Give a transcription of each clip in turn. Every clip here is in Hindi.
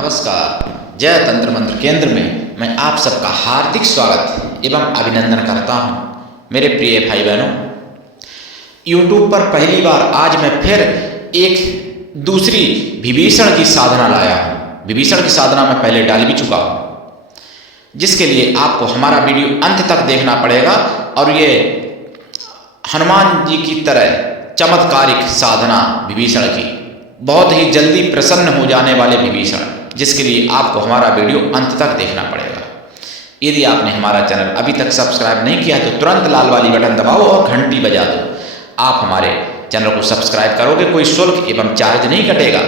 नमस्कार। जय तंत्र मंत्र केंद्र में मैं आप सबका हार्दिक स्वागत एवं अभिनंदन करता हूँ। मेरे प्रिय भाई बहनों, YouTube पर पहली बार आज मैं फिर एक दूसरी विभीषण की साधना लाया हूँ। विभीषण की साधना मैं पहले डाल भी चुका हूँ, जिसके लिए आपको हमारा वीडियो अंत तक देखना पड़ेगा। और ये हनुमान जी की तरह चमत्कारिक साधना विभीषण की, बहुत ही जल्दी प्रसन्न हो जाने वाले विभीषण, जिसके लिए आपको हमारा वीडियो अंत तक देखना पड़ेगा। यदि आपने हमारा चैनल अभी तक सब्सक्राइब नहीं किया है तो तुरंत लाल वाली बटन दबाओ और घंटी बजा दो। आप हमारे चैनल को सब्सक्राइब करोगे, कोई शुल्क एवं चार्ज नहीं कटेगा।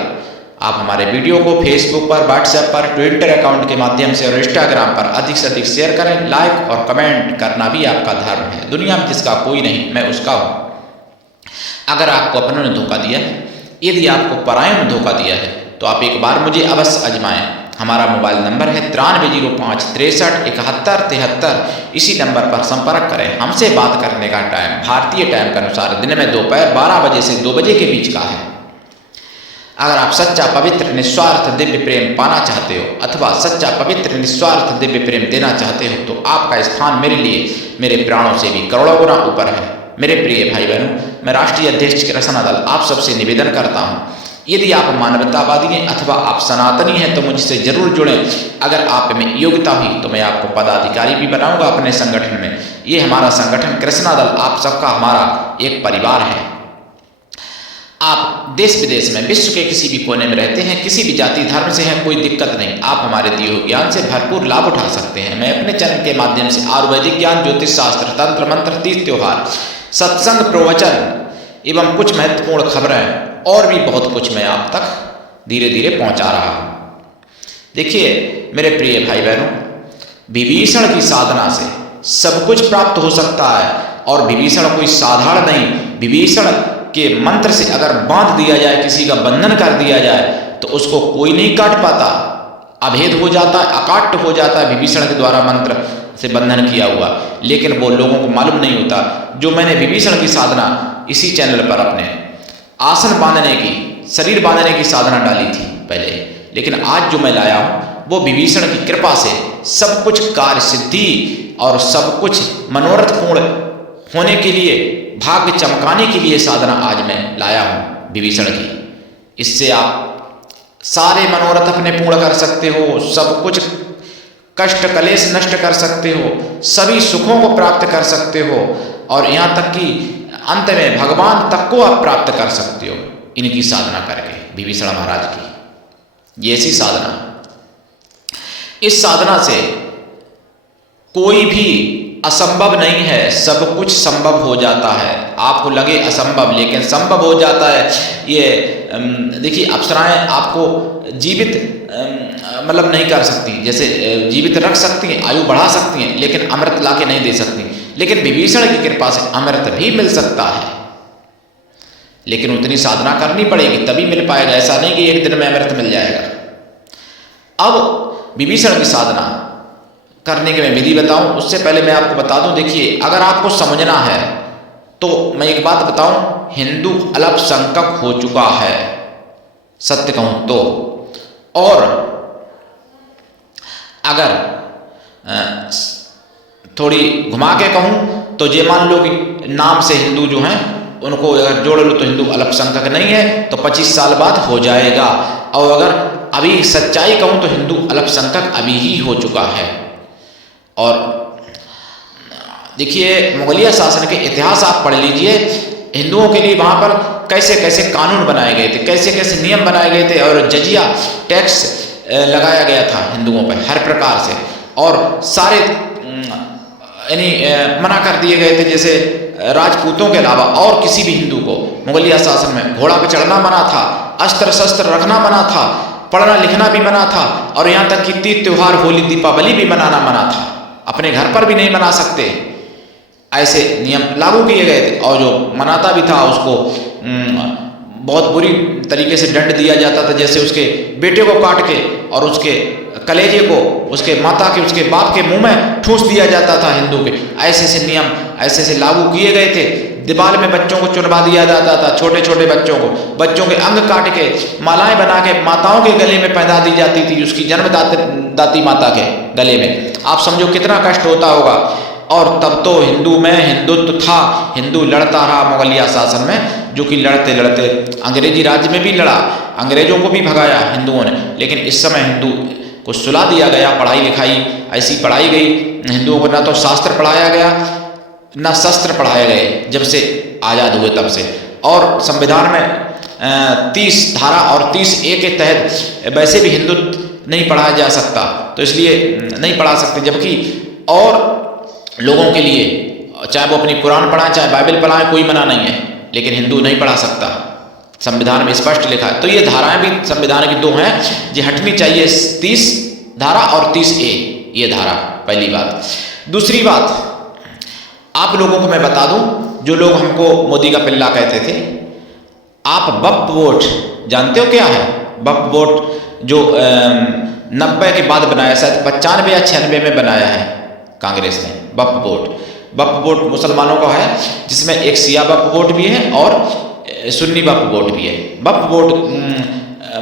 आप हमारे वीडियो को फेसबुक पर, व्हाट्सएप पर, ट्विटर अकाउंट के माध्यम से और इंस्टाग्राम पर अधिक से अधिक शेयर करें। लाइक और कमेंट करना भी आपका धर्म है। दुनिया में जिसका कोई नहीं, मैं उसका हूँ। अगर आपको अपनों ने धोखा दिया है, यदि आपको परायों ने धोखा दिया है, तो आप एक बार मुझे अवश्य आजमाएं। हमारा मोबाइल नंबर है 9305 63 71 73। इसी नंबर पर संपर्क करें। हमसे बात करने का टाइम भारतीय टाइम के अनुसार दिन में दोपहर 12 बजे से 2 बजे के बीच का है। अगर आप सच्चा पवित्र निस्वार्थ दिव्य प्रेम पाना चाहते हो अथवा सच्चा पवित्र निस्वार्थ दिव्य प्रेम देना चाहते हो, तो आपका स्थान मेरे लिए मेरे प्राणों से भी करोड़ों गुना ऊपर है। मेरे प्रिय भाई बहनों, मैं राष्ट्रीय अध्यक्ष कृष्णा दल आप सबसे निवेदन करता हूँ, यदि आप मानवतावादी हैं अथवा आप सनातनी हैं तो मुझसे जरूर जुड़ें। अगर आप में योग्यता हुई तो मैं आपको पदाधिकारी भी बनाऊंगा अपने संगठन में। ये हमारा संगठन कृष्णा दल आप सबका हमारा एक परिवार है। आप देश विदेश में विश्व के किसी भी कोने में रहते हैं, किसी भी जाति धर्म से हैं, कोई दिक्कत नहीं। आप हमारे दिए हुए ज्ञान से भरपूर लाभ उठा सकते हैं। मैं अपने चैनल के माध्यम से आयुर्वेदिक ज्ञान, ज्योतिष शास्त्र, तंत्र मंत्र, तीज त्योहार, सत्संग, प्रवचन एवं कुछ महत्वपूर्ण खबरें और भी बहुत कुछ मैं आप तक धीरे धीरे पहुंचा रहा हूं। देखिए मेरे प्रिय भाई बहनों, विभीषण की साधना से सब कुछ प्राप्त हो सकता है। और विभीषण कोई साधारण नहीं। विभीषण के मंत्र से अगर बांध दिया जाए, किसी का बंधन कर दिया जाए, तो उसको कोई नहीं काट पाता। अभेद हो जाता है, अकाट्य हो जाता है विभीषण के द्वारा मंत्र से बंधन किया हुआ। लेकिन वो लोगों को मालूम नहीं होता। जो मैंने विभीषण की साधना इसी चैनल पर अपने आसन बांधने की, शरीर बांधने की साधना डाली थी पहले, लेकिन आज जो मैं लाया हूं वो विभीषण की कृपा से सब कुछ कार्य सिद्धि और सब कुछ मनोरथ पूर्ण होने के लिए, भाग्य चमकाने के लिए साधना आज मैं लाया हूं विभीषण की। इससे आप सारे मनोरथ अपने पूर्ण कर सकते हो, सब कुछ कष्ट कलेश नष्ट कर सकते हो, सभी सुखों को प्राप्त कर सकते हो, और यहाँ तक कि अंत में भगवान तक को आप प्राप्त कर सकते हो इनकी साधना करके। विभीषण महाराज की ये ऐसी साधना, इस साधना से कोई भी असंभव नहीं है, सब कुछ संभव हो जाता है। आपको लगे असंभव, लेकिन संभव हो जाता है। ये देखिए, अप्सराएं आपको जीवित मतलब नहीं कर सकती, जैसे जीवित रख सकती हैं, आयु बढ़ा सकती हैं, लेकिन अमृत लाके नहीं दे सकती। लेकिन विभीषण की कृपा से अमृत भी मिल सकता है, लेकिन उतनी साधना करनी पड़ेगी तभी मिल पाएगा। ऐसा नहीं कि एक दिन में अमृत मिल जाएगा। अब विभीषण की साधना करने की मैं विधि बताऊं, उससे पहले मैं आपको बता दूं। देखिए, अगर आपको समझना है तो मैं एक बात बताऊं, हिंदू अल्पसंख्यक हो चुका है, सत्य कहूं तो। और अगर थोड़ी घुमा के कहूं तो ये मान लो कि नाम से हिंदू जो हैं उनको अगर जोड़ लो तो हिंदू अल्पसंख्यक नहीं है, तो 25 साल बाद हो जाएगा। और अगर अभी सच्चाई कहूं तो हिंदू अल्पसंख्यक अभी ही हो चुका है। और देखिए, मुगलिया शासन के इतिहास आप पढ़ लीजिए, हिंदुओं के लिए वहाँ पर कैसे कैसे कानून बनाए गए थे, कैसे कैसे नियम बनाए गए थे, और जजिया टैक्स लगाया गया था हिंदुओं पर हर प्रकार से। और सारे यानी मना कर दिए गए थे, जैसे राजपूतों के अलावा और किसी भी हिंदू को मुगलिया शासन में घोड़ा पर चढ़ना मना था, अस्त्र शस्त्र रखना मना था, पढ़ना लिखना भी मना था, और यहाँ तक कि तीज त्योहार, होली, दीपावली भी मनाना मना था। अपने घर पर भी नहीं मना सकते, ऐसे नियम लागू किए गए थे। और जो मनाता भी था उसको बहुत बुरी तरीके से दंड दिया जाता था, जैसे उसके बेटे को काट के और उसके कलेजे को उसके माता के, उसके बाप के मुंह में ठूस दिया जाता था हिंदू के। ऐसे ऐसे नियम ऐसे ऐसे लागू किए गए थे, दीवार में बच्चों को चुनवा दिया जाता था, छोटे छोटे बच्चों को, बच्चों के अंग काट के मालाएं बना के माताओं के गले में पहना दी जाती थी, उसकी जन्मदाती माता के गले में। आप समझो कितना कष्ट होता होगा। और तब तो हिंदू में हिंदुत्व था, हिंदू लड़ता रहा मुगलिया शासन में, जो कि लड़ते लड़ते अंग्रेजी राज्य में भी लड़ा, अंग्रेजों को भी भगाया हिंदुओं ने। लेकिन इस समय हिंदू को सुला दिया गया, पढ़ाई लिखाई ऐसी पढ़ाई गई हिंदुओं को, ना तो शास्त्र पढ़ाया गया ना शस्त्र पढ़ाए गए जब से आज़ाद हुए तब से। और संविधान में 30 धारा और 30A के तहत वैसे भी हिंदुत्व नहीं पढ़ाया जा सकता, तो इसलिए नहीं पढ़ा सकते। जबकि और लोगों के लिए चाहे वो अपनी कुरान पढ़ाएं चाहे बाइबल पढ़ाएं कोई मना नहीं है, लेकिन हिंदू नहीं पढ़ा सकता, संविधान में स्पष्ट लिखा है। तो ये धाराएं भी संविधान की 2 हैं जो हटनी चाहिए, 30 धारा और 30A ये धारा, पहली बात। दूसरी बात आप लोगों को मैं बता दूं, जो लोग हमको मोदी का पिल्ला कहते थे, आप वक्फ बोर्ड जानते हो क्या है? वक्फ बोर्ड जो 90 के बाद बनाया, शायद 95 या 96 में बनाया है कांग्रेस ने वक्फ बोर्ड। वक्फ बोर्ड मुसलमानों का है, जिसमें एक शिया वक्फ बोर्ड भी है और सुन्नी वक्फ बोर्ड भी है। वक्फ बोर्ड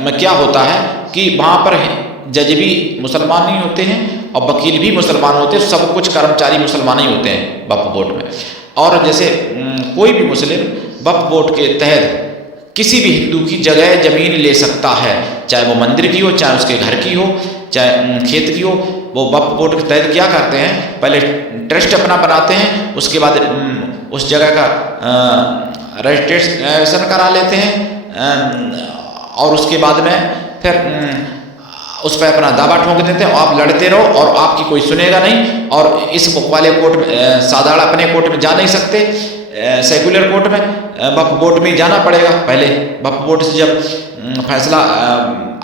में क्या होता है कि वहाँ पर जज भी मुसलमान नहीं होते हैं और वकील भी मुसलमान होते हैं, सब कुछ कर्मचारी मुसलमान ही होते हैं वक्फ बोर्ड में। और जैसे कोई भी मुस्लिम वक्फ बोर्ड के तहत किसी भी हिंदू की जगह जमीन ले सकता है, चाहे वो मंदिर की हो, चाहे उसके घर की हो, चाहे खेत की हो। वो वक्फ बोर्ड के तहत क्या करते हैं, पहले ट्रस्ट अपना बनाते हैं, उसके बाद उस जगह का रजिस्ट्रेशन करा लेते हैं और उसके बाद में फिर उस पर अपना दावा ठोक देते हैं। आप लड़ते रहो और आपकी कोई सुनेगा नहीं। और इस वाले कोर्ट में साधारण अपने कोर्ट में जा नहीं सकते, सेकुलर कोर्ट में वक्फ बोर्ड में जाना पड़ेगा। पहले वक्फ बोर्ड से जब फैसला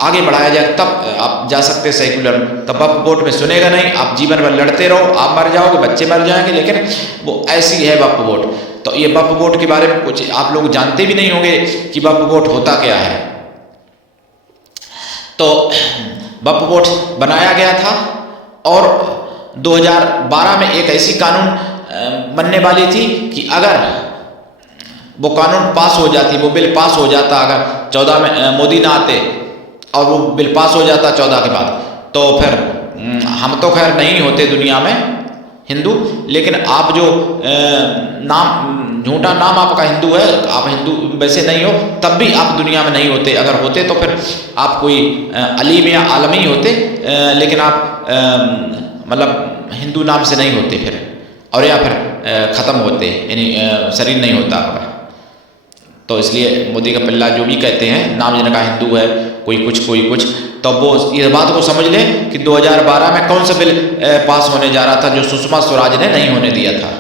आगे बढ़ाया जाए तब आप जा सकते सेकुलर, तब वक्फ बोर्ड में सुनेगा नहीं। आप जीवन भर लड़ते रहो, आप मर जाओगे, बच्चे मर जाएंगे, लेकिन वो ऐसी है वक्फ बोर्ड। तो ये वक्फ बोर्ड के बारे में कुछ आप लोग जानते भी नहीं होंगे कि वक्फ बोर्ड होता क्या है। तो वक्फ बोर्ड बनाया गया था और 2012 में एक ऐसी कानून बनने वाली थी कि अगर वो कानून पास हो जाती, वो बिल पास हो जाता, अगर 14 में मोदी ना आते और वो बिल पास हो जाता 14 के बाद, तो फिर हम तो खैर नहीं होते दुनिया में हिंदू, लेकिन आप जो नाम झूठा नाम आपका हिंदू है, आप हिंदू वैसे नहीं हो, तब भी आप दुनिया में नहीं होते। अगर होते तो फिर आप कोई अलीम या आलमी होते, लेकिन आप मतलब हिंदू नाम से नहीं होते फिर, और या फिर ख़त्म होते, यानी शरीर नहीं होता आपका। तो इसलिए मोदी का पिल्ला जो भी कहते हैं, नाम जिनका हिंदू है, कोई कुछ, तो वो इस बात को समझ लें कि 2012 में कौन सा बिल पास होने जा रहा था जो सुषमा स्वराज ने नहीं होने दिया था।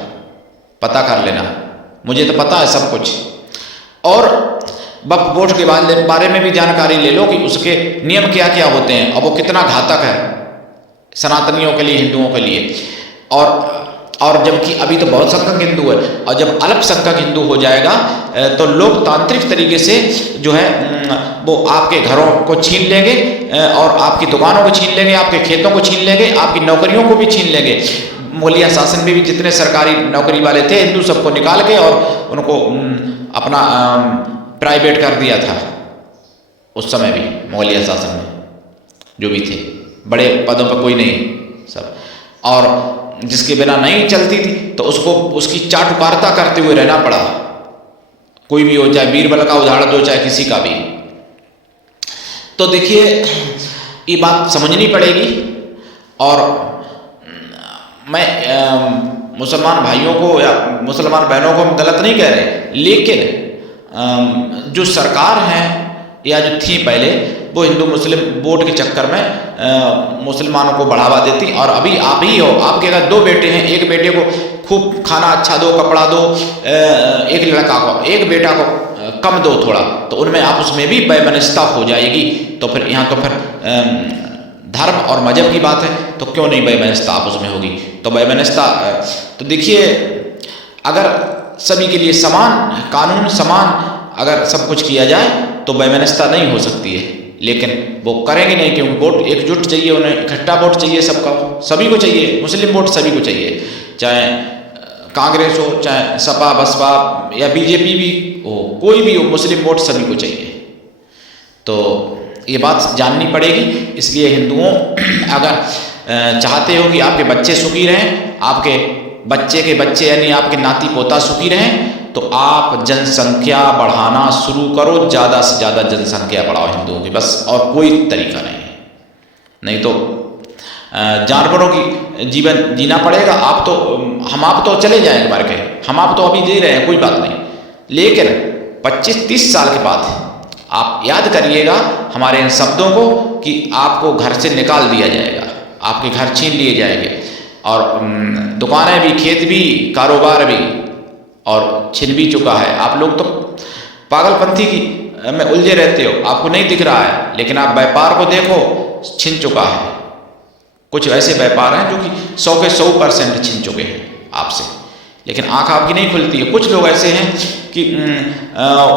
पता कर लेना, मुझे तो पता है सब कुछ। और वक्फ बोर्ड के बारे में भी जानकारी ले लो कि उसके नियम क्या क्या होते हैं और वो कितना घातक है सनातनियों के लिए, हिंदुओं के लिए। और जबकि अभी तो बहुत संख्यक हिंदू है, और जब अल्पसंख्यक हिंदू हो जाएगा तो लोकतांत्रिक तरीके से जो है वो आपके घरों को छीन लेंगे और आपकी दुकानों को छीन लेंगे, आपके खेतों को छीन लेंगे, आपकी नौकरियों को भी छीन लेंगे। मुगलिया शासन में भी जितने सरकारी नौकरी वाले थे हिंदू, सबको निकाल के और उनको अपना प्राइवेट कर दिया था। उस समय भी मुगलिया शासन में जो भी थे, बड़े पदों पर कोई नहीं, सब। और जिसके बिना नहीं चलती थी तो उसको उसकी चाट उकारता करते हुए रहना पड़ा, कोई भी हो, चाहे बीरबल का उदाहरण दो, चाहे किसी का भी। तो देखिए ये बात समझनी पड़ेगी। और मैं मुसलमान भाइयों को या मुसलमान बहनों को हम गलत नहीं कह रहे, लेकिन जो सरकार है या जो थी पहले, वो हिंदू मुस्लिम वोट के चक्कर में मुसलमानों को बढ़ावा देती। और अभी आप ही हो, आपके अगर 2 बेटे हैं, एक बेटे को खूब खाना अच्छा दो, कपड़ा दो, एक लड़का को, एक बेटा को कम दो थोड़ा, तो उनमें आपस में भी वैमनस्यता हो जाएगी। तो फिर यहाँ तो फिर धर्म और मजहब की बात है, तो क्यों नहीं वैमनस्यता आपस में होगी। तो वैमनस्यता, तो देखिए अगर सभी के लिए समान कानून, समान अगर सब कुछ किया जाए तो वैमनस्यता नहीं हो सकती है। लेकिन वो करेंगे नहीं, क्योंकि वोट एकजुट चाहिए, उन्हें इकट्ठा वोट चाहिए, सबका, सभी को चाहिए, मुस्लिम वोट सभी को चाहिए, चाहे कांग्रेस हो, चाहे सपा बसपा या बीजेपी भी हो, कोई भी हो, मुस्लिम वोट सभी को चाहिए। तो ये बात जाननी पड़ेगी। इसलिए हिंदुओं अगर चाहते हो कि आपके बच्चे सुखी रहें, आपके बच्चे के बच्चे यानी आपके नाती पोता सुखी रहें, तो आप जनसंख्या बढ़ाना शुरू करो, ज़्यादा से ज़्यादा जनसंख्या बढ़ाओ हिंदुओं की, बस और कोई तरीका नहीं है। नहीं तो जानवरों की जीवन जीना पड़ेगा। आप तो चले जाएंगे मर के, हम आप तो अभी जी रहे हैं, कोई बात नहीं, लेकिन 25-30 साल के बाद आप याद करिएगा हमारे इन शब्दों को कि आपको घर से निकाल दिया जाएगा, आपके घर छीन लिए जाएंगे, और दुकानें भी, खेत भी, कारोबार भी, और छिन भी चुका है। आप लोग तो पागलपंथी की में उलझे रहते हो, आपको नहीं दिख रहा है, लेकिन आप व्यापार को देखो, छिन चुका है। कुछ ऐसे व्यापार हैं जो कि 100 के 100% छिन चुके हैं आपसे, लेकिन आंख आपकी नहीं खुलती है। कुछ लोग ऐसे हैं कि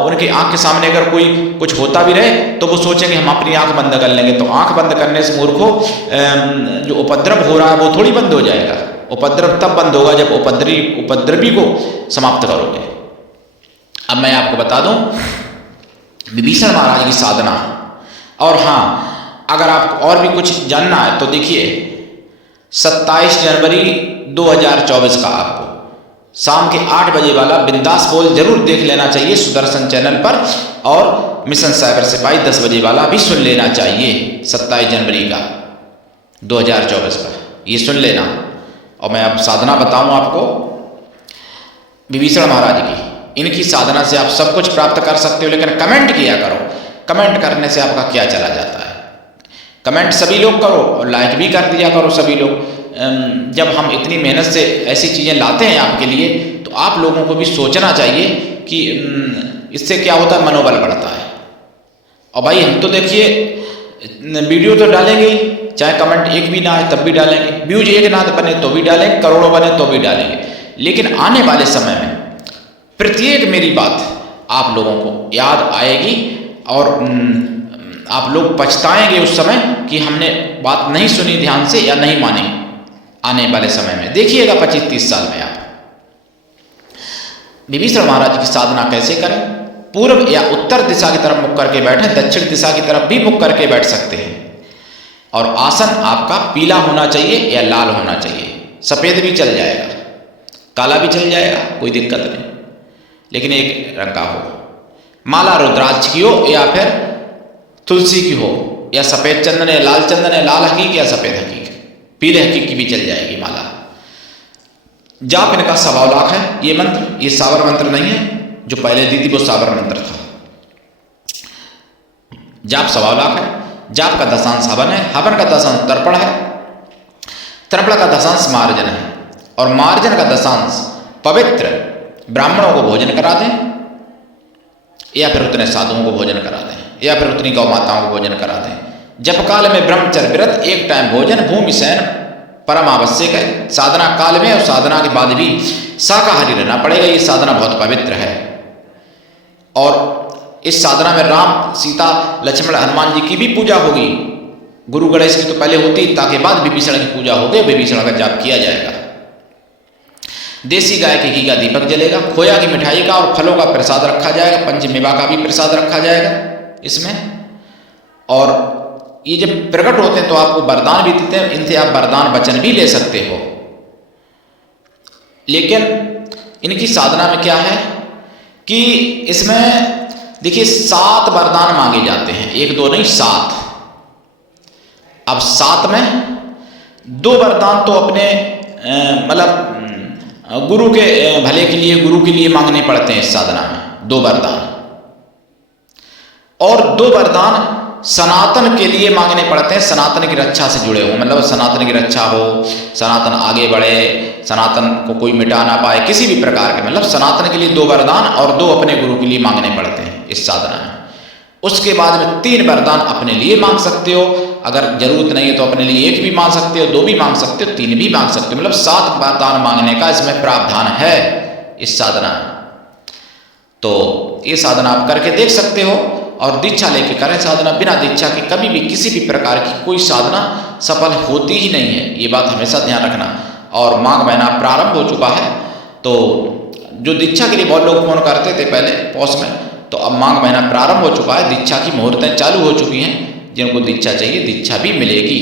उनकी आंख के सामने अगर कोई कुछ होता भी रहे तो वो सोचेंगे हम अपनी आंख बंद कर लेंगे। तो आंख बंद करने से मूर्खों जो उपद्रव हो रहा है वो थोड़ी बंद हो जाएगा। उपद्रव तब बंद होगा जब उपद्रवी को समाप्त करोगे। अब मैं आपको बता दूं विभीषण महाराज की साधना। और हाँ, अगर आपको और भी कुछ जानना है तो देखिए 27 जनवरी 2024 का आपको शाम के 8 बजे वाला बिंदास बोल जरूर देख लेना चाहिए सुदर्शन चैनल पर, और मिशन साइबर सिपाही 10 बजे वाला भी सुन लेना चाहिए 27 जनवरी का 2024 का, ये सुन लेना। और मैं अब साधना बताऊं आपको विभीषण महाराज की। इनकी साधना से आप सब कुछ प्राप्त कर सकते हो, लेकिन कमेंट किया करो। कमेंट करने से आपका क्या चला जाता है? कमेंट सभी लोग करो और लाइक भी कर दिया करो सभी लोग। जब हम इतनी मेहनत से ऐसी चीज़ें लाते हैं आपके लिए, तो आप लोगों को भी सोचना चाहिए कि इससे क्या होता है, मनोबल बढ़ता है। और भाई हम तो देखिए वीडियो तो डालेंगे ही, चाहे कमेंट एक भी ना आए तब भी डालेंगे, व्यूज एक ना बने तो भी डालेंगे, करोड़ों बने तो भी डालेंगे। लेकिन आने वाले समय में प्रत्येक मेरी बात आप लोगों को याद आएगी और आप लोग पछताएंगे उस समय कि हमने बात नहीं सुनी ध्यान से या नहीं मानी। आने वाले समय में देखिएगा 25-30 साल में आप विभीषण महाराज की साधना कैसे करें। पूर्व या उत्तर दिशा की तरफ मुख करके बैठे, दक्षिण दिशा की तरफ भी मुख करके बैठ सकते हैं। और आसन आपका पीला होना चाहिए या लाल होना चाहिए, सफ़ेद भी चल जाएगा, काला भी चल जाएगा, कोई दिक्कत नहीं, लेकिन एक रंग का हो। माला रुद्राक्ष की हो या फिर तुलसी की हो, या सफ़ेद चंदन या लाल चंदन या लाल हकीक या सफ़ेद हकीक, पीले हकीक की भी चल जाएगी माला। जाप इनका 1.25 लाख है ये मंत्र, ये सावर मंत्र नहीं है जो पहले दी थी, वो सावर मंत्र था। जाप 1.25 लाख है। जाप का दशांश हवन है, हवन का दशांश तर्पण है, तर्पण का दशांश मार्जन है, और मार्जन का दशांश पवित्र ब्राह्मणों को भोजन करा दें, या फिर उतने साधुओं को भोजन करा दें, या फिर उतनी गौ माताओं को भोजन करा दें। जप काल में ब्रह्मचर्य व्रत, एक टाइम भोजन, भूमि शयन परम आवश्यक है। साधना काल में और साधना के बाद भी शाकाहारी रहना पड़ेगा। ये साधना बहुत पवित्र है। और इस साधना में राम, सीता, लक्ष्मण, हनुमान जी की भी पूजा होगी। गुरु गणेश की तो पहले होती, ताकि बाद विभीषण की पूजा होगी, विभीषण का जाप किया जाएगा। देसी गाय के घी का दीपक जलेगा, खोया की मिठाई का और फलों का प्रसाद रखा जाएगा, पंचमेवा का भी प्रसाद रखा जाएगा इसमें। और ये जब प्रकट होते हैं तो आपको वरदान भी देते हैं, इनसे आप वरदान वचन भी ले सकते हो। लेकिन इनकी साधना में क्या है कि इसमें देखिए 7 वरदान मांगे जाते हैं, 1 2 नहीं 7। अब 7 में 2 वरदान तो अपने मतलब गुरु के भले के लिए, गुरु के लिए मांगने पड़ते हैं इस साधना में, 2 वरदान। और 2 वरदान सनातन के लिए मांगने पड़ते हैं, सनातन की रक्षा से जुड़े हो, मतलब सनातन की रक्षा हो, सनातन आगे बढ़े, सनातन को कोई मिटा ना पाए, किसी भी प्रकार के, मतलब सनातन के लिए 2 वरदान और 2 अपने गुरु के लिए मांगने पड़ते हैं इस साधना में। उसके बाद में 3 वरदान अपने लिए मांग सकते हो, अगर जरूरत नहीं है तो अपने लिए 1 भी मांग सकते हो, 2 भी मांग सकते हो, 3 भी मांग सकते हो, मतलब 7 वरदान मांगने का इसमें प्रावधान है इस साधना। तो ये साधना आप करके देख सकते हो, और दीक्षा लेके करें साधना। बिना दीक्षा के कभी भी किसी भी प्रकार की कोई साधना सफल होती ही नहीं है, ये बात हमेशा ध्यान रखना। और माघ महीना प्रारंभ हो चुका है, तो जो दीक्षा के लिए बहुत लोग फोन करते थे पहले पौष में, तो अब माघ महीना प्रारंभ हो चुका है, दीक्षा की मुहूर्तें चालू हो चुकी हैं। जिनको दीक्षा चाहिए दीक्षा भी मिलेगी,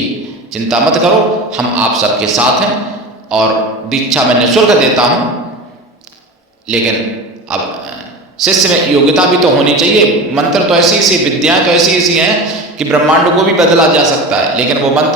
चिंता मत करो, हम आप सबके साथ हैं। और दीक्षा मैं निःशुल्क देता हूँ, लेकिन अब शिष्य में योग्यता भी तो होनी चाहिए। मंत्र तो ऐसी विद्याएं तो ऐसी हैं कि ब्रह्मांड को भी बदला जा सकता है, लेकिन वो मंत्र